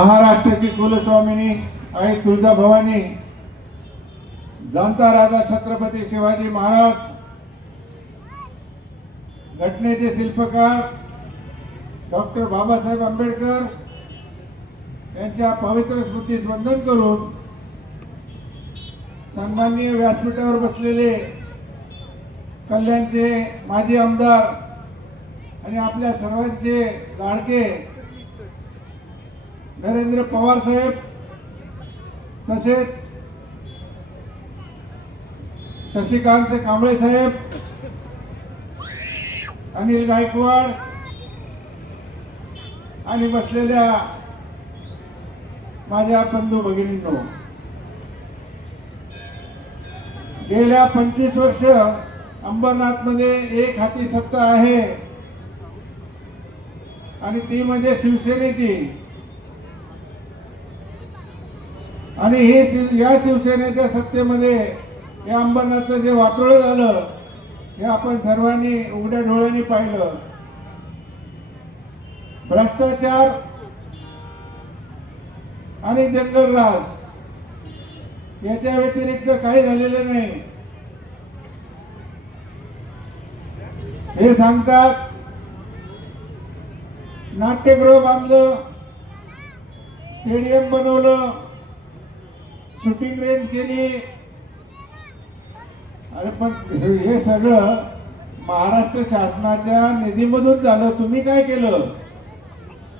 महाराष्ट्राची कुलस्वामिनी आई तुळजाभवानी जाणता राजा छत्रपती शिवाजी महाराज घटनेचे शिल्पकार डॉक्टर बाबासाहेब आंबेडकर यांच्या पवित्र स्मृतीस वंदन करून सन्माननीय व्यासपीठावर बसलेले कल्याणचे माजी आमदार आणि आपल्या सर्वांचे लाडके नरेंद्र पवार साहेब तसेच शशिकांत कांबळे साहेब अनिल गायकवाड आणि बसलेल्या माझ्या बंधू भगिनींनो गेल्या पंचवीस वर्ष अंबरनाथमध्ये एक हाती सत्ता आहे आणि ती म्हणजे शिवसेनेची. आणि हे शिव या शिवसेनेच्या सत्तेमध्ये या अंबरनाथचं जे वाटोळं झालं हे आपण सर्वांनी उघड्या डोळ्यांनी पाहिलं. भ्रष्टाचार आणि जंगलराज याच्या व्यतिरिक्त काही झालेलं नाही. हे सांगतात नाट्यगृह बांधलं स्टेडियम बनवलं शूटिंग रेंज केली. अरे पण हे सगळं महाराष्ट्र शासनाच्या निधीमधून झालं. तुम्ही काय केलं?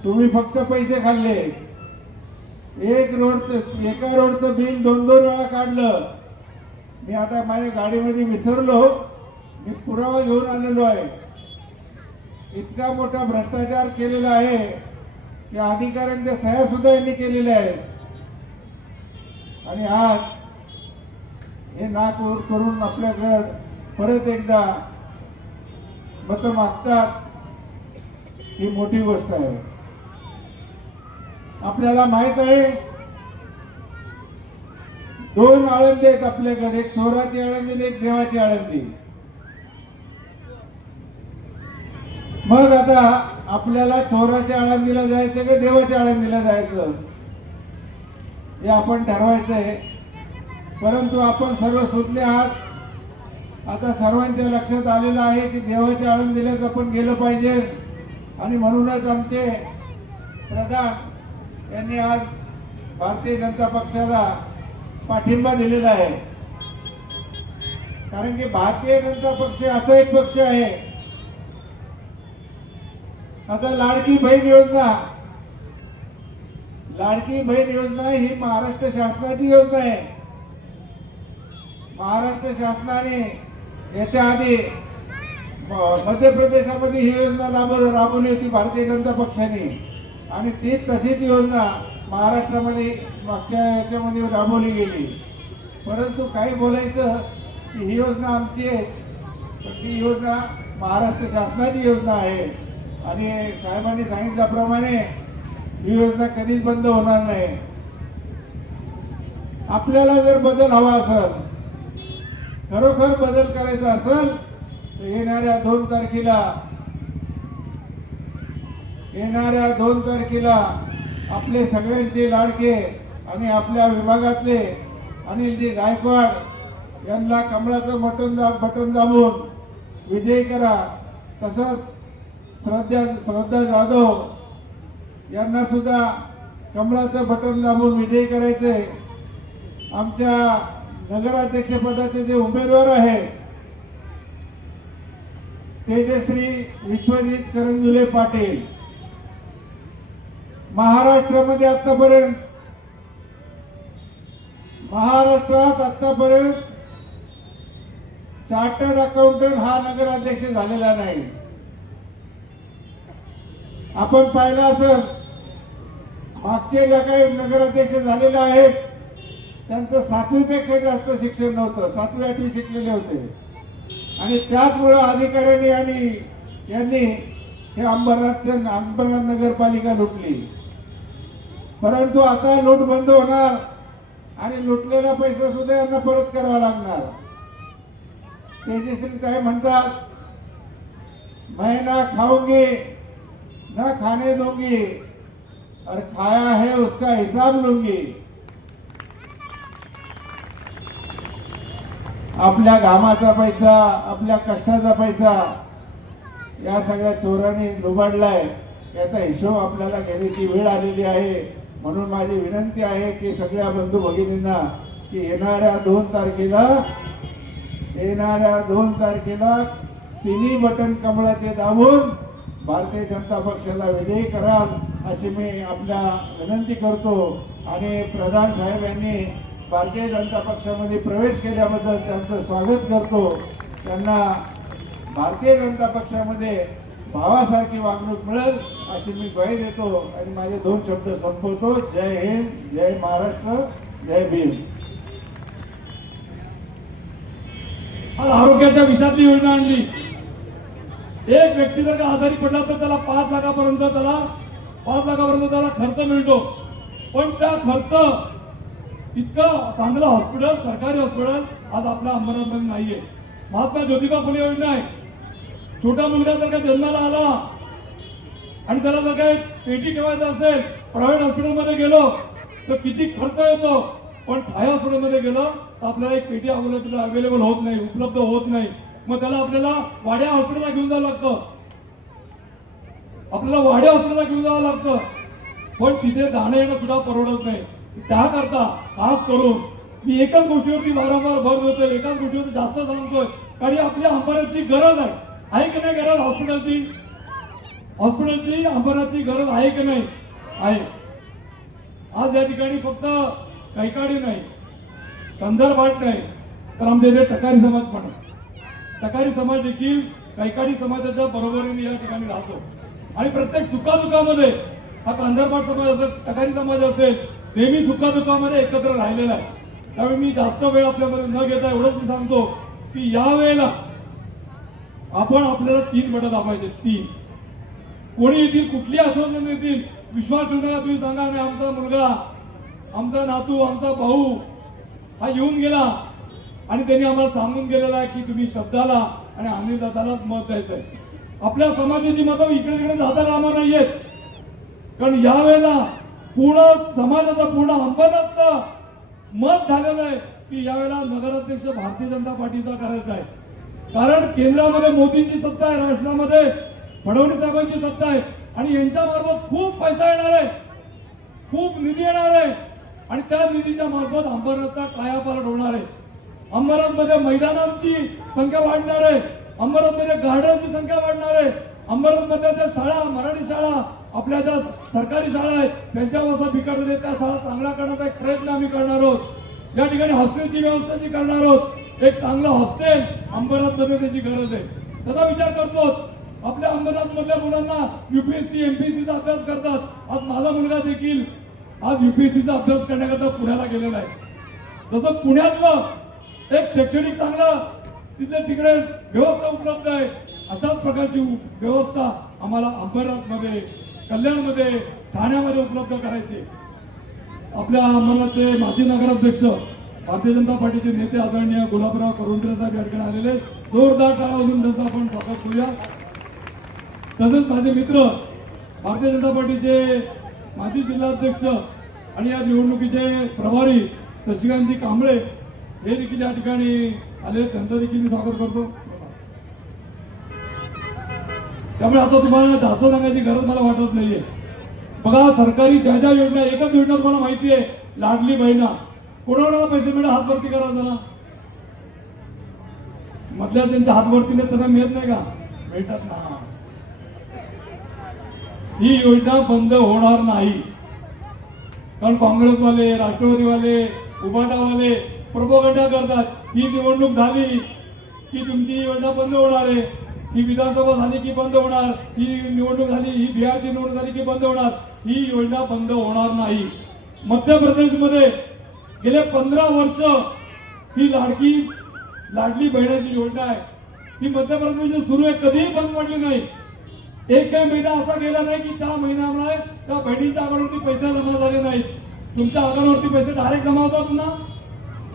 तुम्ही फक्त पैसे खाल्ले. एक रोडचं एका रोडचं बिल दोन दोन वेळा काढलं. मी आता माझ्या गाडीमध्ये विसरलो. मी पुरावा घेऊन आलेलो आहे. इतका मोठा भ्रष्टाचार केलेला आहे की अधिकाऱ्यांच्या सह्या सुद्धा यांनी केलेल्या आहेत. आणि आज हे नाक वर करून आपल्याकडं परत एकदा मत मागतात ही मोठी गोष्ट आहे. आपल्याला माहीत आहे दोन आळंदी आहेत आपल्याकडे एक चोराची आळंदी एक देवाची आळंदी. मग आता आपल्याला चोराच्या आळंदीला जायचं का देवाच्या आळंदीला जायचं? हे आपण ठरवायचं आहे. परंतु आपण सर्व सुटले आहात. आता सर्वांच्या लक्षात आलेलं आहे की देवाच्या आळंदीलाच आपण गेलं पाहिजे. आणि म्हणूनच आमचे प्रधान यांनी आज भारतीय जनता पक्षाला पाठिंबा दिलेला आहे. कारण की भारतीय जनता पक्ष असा एक पक्ष आहे. आता लाडकी बहीण योजना लाडकी बहीण योजना ही महाराष्ट्र शासनाची योजना आहे. महाराष्ट्र शासनाने याच्या आधी मध्य प्रदेशामध्ये ही योजना राब राबवली होती भारतीय जनता पक्षाने. आणि ती तशीच योजना महाराष्ट्रामध्ये मागच्या याच्यामध्ये राबवली गेली. परंतु काही बोलायचं की ही योजना आमची आहे. ती योजना महाराष्ट्र शासनाची योजना आहे. आणि साहेबांनी सांगितल्याप्रमाणे ही योजना कधीच बंद होणार नाही. आपल्याला जर बदल हवा असेल खरोखर बदल करायचा असेल तर येणाऱ्या दोन तारखेला येणाऱ्या दोन तारखेला आपले सगळ्यांचे लाडके आणि आपल्या विभागातले अनिलजी गायकवाड यांना कमळाचं बटन दा बटन दाबून विजयी करा. तसंच श्रद्धा श्रद्धा जाधव यांना सुद्धा कमळाचं बटन दाबून विजयी करायचे आमच्या नगराध्यक्षपदाचे जे उमेदवार आहेत तेजश्री विश्वजित करंजुले पाटील. महाराष्ट्रामध्ये आतापर्यंत महाराष्ट्रात आतापर्यंत चार्टर्ड अकाउंटंट हा नगराध्यक्ष झालेला नाही. आपण पाहिलं असं मागचे ज्या काही नगराध्यक्ष झालेले आहेत त्यांचं सातवीपेक्षा जास्त शिक्षण नव्हतं. सातवी आठवी शिकलेले होते. आणि त्याचमुळं अधिकाऱ्यांनी आणि यांनी हे अंबरनाथ अंबरनाथ नगरपालिका लुटली. परंतु आता लूट बंद होणार आणि लुटलेला पैसा सुद्धा यांना परत करावा लागणार. तेजस्वी काय म्हणतात मैं ना खाऊंगी ना खाने दोंगी और खाया है उसका हिसाब लूंगी। आपल्या घामाचा पैसा आपल्या कष्टाचा पैसा या सगळ्या चोरांनी लुबाडलाय. याचा हिशोब आपल्याला घेण्याची वेळ आलेली आहे. म्हणून माझी विनंती आहे की सगळ्या बंधू भगिनींना की येणाऱ्या दोन तारखेला येणाऱ्या दोन तारखेला तिन्ही बटन कमळाचे दाबून भारतीय जनता पक्षाला विजयी कराल. अशी मी आपल्या विनंती करतो. आणि प्रधान साहेब यांनी भारतीय जनता पक्षामध्ये प्रवेश केल्याबद्दल त्यांचं स्वागत करतो. त्यांना भारतीय जनता पक्षामध्ये भावासारखी वागणूक मिळेल अशी मी ग्वाही देतो. आणि माझे दोन शब्द संपवतो. जय हिंद जय महाराष्ट्र जय भीम. आज आरोग्याच्या विषयातली योजना आणली. एक व्यक्ती जर का आजारी पडला तर त्याला पाच लाखापर्यंत त्याला पाच लाखापर्यंत त्याला खर्च मिळतो. पण त्या खर्च इतकं चांगलं हॉस्पिटल सरकारी हॉस्पिटल आज आपल्या अंबरनाथमध्ये नाहीये. महात्मा ज्योतिबा फुले योजना आहे. छोटा मुलगा जर का जन्माला आला आणि त्याला जर काही पेटी ठेवायचं असेल प्रायव्हेट हॉस्पिटलमध्ये गेलो तर किती खर्च येतो. पण थाय हॉस्पिटलमध्ये गेलो तर आपल्याला एक पेटी अवेलेबल अवेलेबल होत नाही उपलब्ध होत नाही. मग त्याला आपल्याला वाड्या हॉस्पिटलला घेऊन जावं लागतं. आपल्याला वाड्या हॉस्पिटलला घेऊन जावं लागतं. पण तिथे जाणं येणं सुद्धा परवडत नाही. त्याकरता खास करून मी एकाच गोष्टीवरती वारंवार भर देतोय एकाच गोष्टीवरती जास्त सांगतोय. कारण आपल्या अंबऱ्याची गरज आहे. आहे की नाही गरज हॉस्पिटलची? हॉस्पिटलची अंबऱ्याची गरज आहे की नाही? आहे. आज या ठिकाणी फक्त कैकाडी नाही कंदरबाट नाही तर आमच्या सकाळी टकारी समाज पण सकाळी टकारी समाज देखील कैकाडी समाजाच्या बरोबरीने या ठिकाणी राहतो. आणि प्रत्येक सुखादुखामध्ये हा कांदरबाट समाज असेल टकारी समाज असेल नेहमी सुखादुखामध्ये एकत्र राहिलेला आहे. त्यामुळे मी जास्त वेळ आपल्यामध्ये न घेता एवढंच मी सांगतो की या वेळेला आपण आपल्याला तीन गट दाखवायचे तीन. कोणी येतील कुठली आश्वासन येतील विश्वास ठेवू तुम्ही सांगा नाही आमचा मुलगा आमचा नातू आमचा भाऊ हा येऊन गेला. आणि त्यांनी आम्हाला सांगून गेलेला आहे की तुम्ही शब्दाला आणि आनंदालाच मत द्यायचं आहे आपल्या समाजाची मतं इकडे तिकडे जाता कामा नाहीयेत. कारण यावेळेला पूर्ण समाजाचा पूर्ण अंबरनाथचा मत झालेलं आहे की यावेळेला नगराध्यक्ष भारतीय जनता पार्टीचा करायचा आहे. कारण केंद्रामध्ये मोदींची सत्ता आहे राष्ट्रामध्ये फडणवीस साहेबांची सत्ता आहे आणि यांच्या मार्फत खूप पैसा येणार आहे. खूप निधी येणार आहे. आणि त्या निधीच्या मार्फत अंबरनाथचा कायापालट होणार आहे. अंबरनाथमध्ये मैदानांची संख्या वाढणार आहे. अंबरमध्ये गार्डनची संख्या वाढणार आहे. अंबरनाथमधल्या त्या शाळा मराठी शाळा आपल्या ज्या सरकारी शाळा आहेत त्यांच्यावर बिकट त्या शाळा चांगल्या करण्याचा एक प्रयत्न आम्ही करणार आहोत. या ठिकाणी हॉस्टेलची व्यवस्था जी करणार आहोत एक चांगलं हॉस्टेल अंबरनाथ त्याची गरज आहे. त्याचा विचार करतो. आपल्या अंबरनाथ मधल्या मुलांना युपीएससी एमपीएससीचा अभ्यास करतात. आज माझा मुलगा देखील आज युपीएससीचा अभ्यास करण्याकरता पुण्याला गेलेला आहे. जसं पुण्यातलं एक शैक्षणिक चांगलं तिथे तिकडे व्यवस्था उपलब्ध आहे. अशाच प्रकारची व्यवस्था आम्हाला अंबरनाथमध्ये कल्याणमध्ये ठाण्यामध्ये उपलब्ध करायची. आपल्या अंबरनाथचे माजी नगराध्यक्ष भारतीय जनता पार्टीचे नेते आदरणीय गुलाबराव करुंद्र साहेब या ठिकाणी आलेले जोरदार टाळा अजून त्यांचा आपण स्वागत करूया. तसेच माझे मित्र भारतीय जनता पार्टीचे माजी जिल्हाध्यक्ष आणि या निवडणुकीचे प्रभारी शशिकांतजी कांबळे हे देखील या ठिकाणी आले त्यांचा देखील मी स्वागत करतो. त्यामुळे आता तुम्हाला जास्त सांगायची गरज मला वाटत नाहीये. बघा सरकारी ज्या ज्या योजना एकच योजना तुम्हाला माहिती आहे लाडली बहिणा. कोणाला पैसे मिळा हातवरती करा जरा. मधल्या त्यांच्या हातवरती त्यांना मिळत नाही का? मिळतात ना. ही योजना बंद होणार नाही. कारण काँग्रेसवाले राष्ट्रवादीवाले उबाटावाले प्रपोगंडा करतात ही निवडणूक झाली की तुमची योजना बंद होणार आहे. ही विधानसभा झाली की बंद होणार. ही निवडणूक झाली ही बिहारची निवडणूक झाली की बंद होणार. ही योजना बंद होणार नाही. मध्य प्रदेशमध्ये गेले पंधरा वर्ष ही लाडकी लाडली बहिणाची योजना आहे. ही मध्य प्रदेश सुरू आहे कधीही बंद पडली नाही. एक काही महिना असा गेला नाही की त्या महिन्यामुळे त्या बहिणीच्या अकाउंटवरती पैसे जमा झाले नाहीत. तुमच्या अकाउंटवरती पैसे डायरेक्ट जमा होतात ना?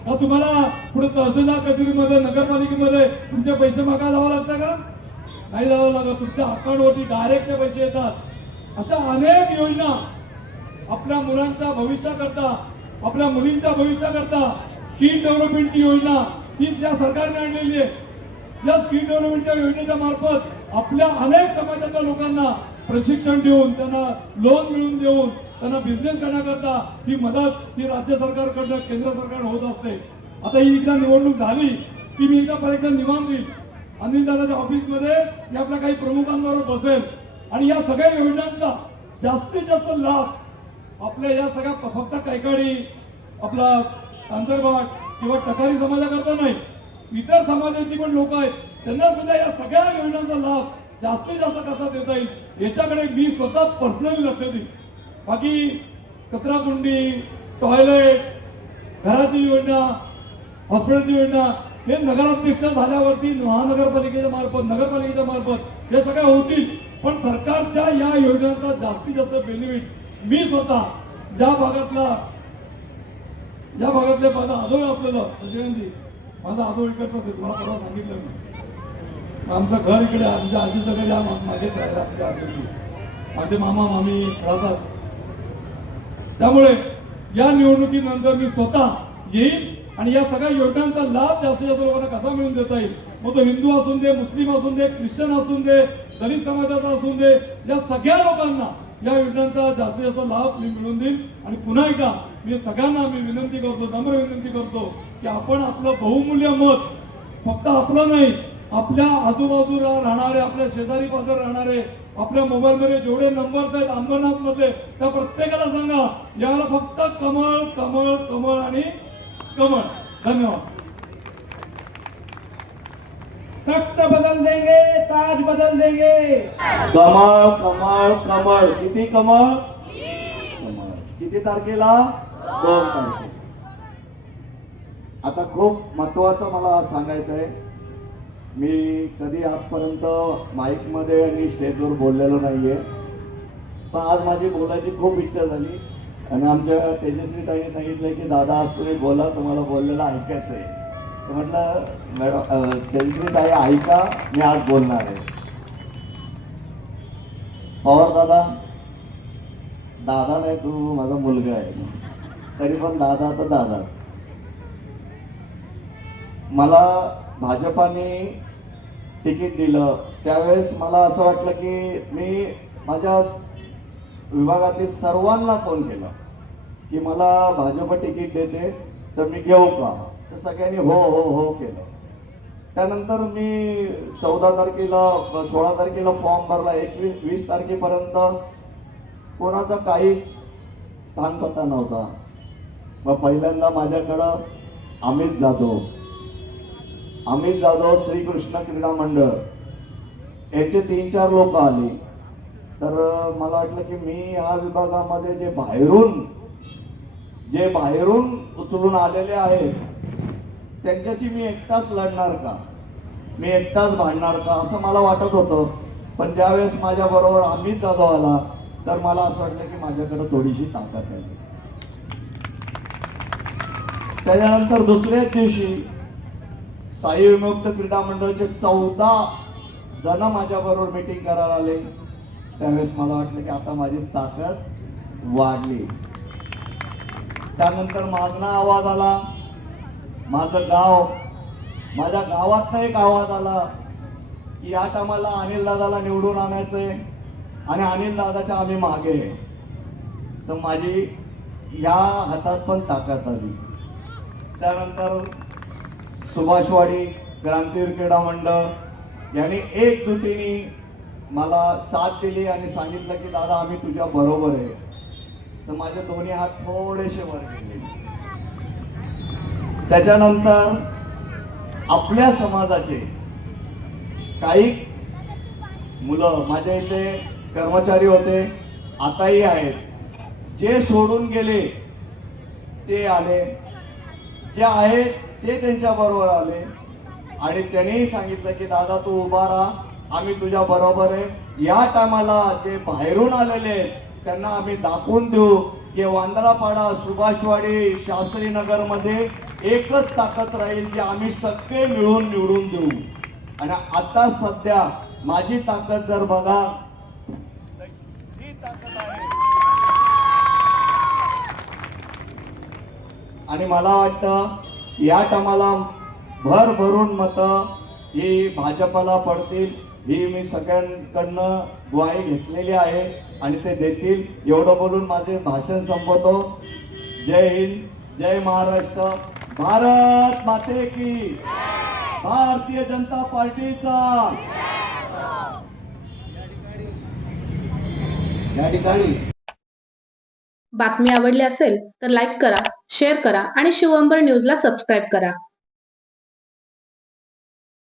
का तुम्हाला पुढे तहसीलदार कचेरीमध्ये नगरपालिकेमध्ये तुमचे पैसे मागा जावं लागतं का? नाही जावं लागत. तुमच्या अकाउंटवरती डायरेक्ट ते पैसे येतात. अशा अनेक योजना आपल्या मुलांच्या भविष्याकरता आपल्या मुलींच्या भविष्याकरता स्किल डेव्हलपमेंटची योजना ही ज्या सरकारने आणलेली आहे या स्किल डेव्हलपमेंटच्या योजनेच्या मार्फत आपल्या अनेक समाजाच्या लोकांना प्रशिक्षण देऊन त्यांना लोन मिळवून देऊन त्यांना बिझनेस करण्याकरता ही मदत ही राज्य सरकारकडनं केंद्र सरकार होत असते. आता ही एकदा निवडणूक झाली की मी एकदा परत एकदा निवांत देईल अनिल दादाच्या ऑफिसमध्ये मी आपल्या काही प्रमुखांबरोबर बसेल. आणि या सगळ्या योजनांचा जास्तीत जास्त लाभ आपल्या या सगळ्या फक्त कैकाडी आपला अंतर्भाट किंवा टकारी समाजाकरता नाही इतर समाजाची पण लोक आहेत त्यांना सुद्धा या सगळ्या योजनांचा लाभ जास्तीत जास्त कसा देता येईल याच्याकडे मी स्वतः पर्सनली लक्ष देईल बाकी कचरा कुंडी टॉयलेट घराची योजना हॉस्पिटलची योजना हे नगराध्यक्ष झाल्यावरती महानगरपालिकेच्या मार्फत नगरपालिकेच्या मार्फत हे सगळ्या होतील. पण सरकारच्या या योजनांचा जास्तीत जास्त बेनिफिट मी स्वतः ज्या भागातला ज्या भागातले माझा आजोळ असलेलं सचिनजी माझा आजोळ इकडचा तुम्हाला परवा सांगितलं मी. आमचं घर इकडे आमच्या आजीचं घर या माझे माझे मामा मामी राहतात त्यामुळे या निवडणुकीनंतर मी स्वतः येईल आणि या सगळ्या योजनांचा लाभ जास्तीत जास्त लोकांना कसा मिळून देता येईल? मग तो हिंदू असून दे मुस्लिम असून दे ख्रिश्चन असून दे दलित समाजाचा असून दे या सगळ्या लोकांना या योजनांचा जास्तीत जास्त लाभ मी मिळवून देईल आणि पुन्हा एकदा मी सगळ्यांना मी विनंती करतो नम्र विनंती करतो की आपण आपलं बहुमूल्य मत फक्त आपलं नाही आपल्या आजूबाजूला राहणारे आपल्या शेजारी पाजारी राहणारे आपल्या मोबाईलमध्ये जेवढे नंबर आहेत अंबरनाथमधले त्या प्रत्येकाला सांगा याला फक्त कमळ कमळ कमळ आणि कमळ. धन्यवाद. तख्त बदल देंगे ताज बदल देंगे. कमळ कमळ कमळ. किती कमळ? कमळ किती तारखेला? दोन तारखे आता खूप महत्वाचं मला सांगायचं आहे मी कधी आजपर्यंत माईकमध्ये आणि स्टेजवर बोललेलो नाही आहे पण आज माझी बोलायची खूप इच्छा झाली. आणि आमच्या तेजस्वी ताईने सांगितलं की दादा आज तुम्ही बोला तुम्हाला बोललेलं ऐकायचं आहे. तर म्हटलं मॅडम तेजस्वी ताई ऐका मी आज बोलणार आहे. पवार दादा दादा नाही तू माझा मुलगा आहे. तरी पण दादा तर दादा मला भाजपाने तिकीट दिलं. त्यावेळेस मला असं वाटलं की मी माझ्या विभागातील सर्वांना फोन केला की मला भाजप तिकीट देते तर मी घेऊ का? तर सगळ्यांनी हो हो हो केलं. त्यानंतर मी चौदा तारखेला सोळा तारखेला फॉर्म भरला. एकवीस वीस तारखेपर्यंत कोणाचा काही पत्ता नव्हता. मग पहिल्यांदा माझ्याकडं अमित जाधव. अमित जाधव श्रीकृष्ण क्रीडा मंडळ. याचे तीन चार लोक आले. तर मला वाटलं की मी या विभागामध्ये जे बाहेरून जे बाहेरून उचलून आलेले आहेत त्यांच्याशी मी एकटाच लढणार का? मी एकटाच भांडणार का? असं मला वाटत होतं. पण ज्यावेळेस माझ्या बरोबर अमित जाधव आला तर मला असं वाटलं की माझ्याकडे थोडीशी ताकद आहे. त्याच्यानंतर दुसऱ्याच दिवशी साई विमुक्त क्रीडा मंडळाचे चौदा जण माझ्या बरोबर मीटिंग करायला आले. त्यावेळेस मला वाटलं की आता माझी ताकद वाढली. त्यानंतर माझा आवाज आला. माझं गाव माझ्या गावातनं एक आवाज आला की या टायमाला अनिल दादाला निवडून आणायचंय आणि अनिल दादाच्या आम्ही मागे तर माझी या हातात पण ताकद आली. त्यानंतर सुभाषवाडी क्रांतीवीर क्रीडा मंडळ. यांनी एकजुटीने मला साथ दिली आणि सांगितलं की दादा आम्ही तुझ्या बरोबर आहे. तर माझे दोन्ही हात थोडेसे वर गेले. त्याच्यानंतर आपल्या समाजाचे काही मुलं माझ्या इथे कर्मचारी होते आताही आहेत जे सोडून गेले ते आले. जे आहेत ते त्यांच्या बरोबर आले. आणि त्यांनीही सांगितलं की दादा तू उभा राहा. आम्ही तुझ्या बरोबर आहे. या टायमाला जे बाहेरून आलेले आहेत त्यांना आम्ही दाखवून देऊ की वांद्रापाडा सुभाषवाडी शास्त्री नगरमध्ये एकच ताकद राहील जी आम्ही सगळे मिळून निवडून देऊ. आणि आता सध्या माझी ताकद जर बघा ही ताकद आहे. आणि मला वाटतं या टामाला भर भरून मतं ही भाजपला पडतील ही मी सगळ्यांकडनं ग्वाही घेतलेली आहे आणि ते देतील. एवढं बोलून माझे भाषण संपवतो. जय हिंद जय महाराष्ट्र. भारत माते की. भारतीय जनता पार्टीचा. या ठिकाणी. बातमी आवडली असेल तर लाईक करा. शेअर करा आणि शिवंबर न्यूजला सबस्क्राईब करा.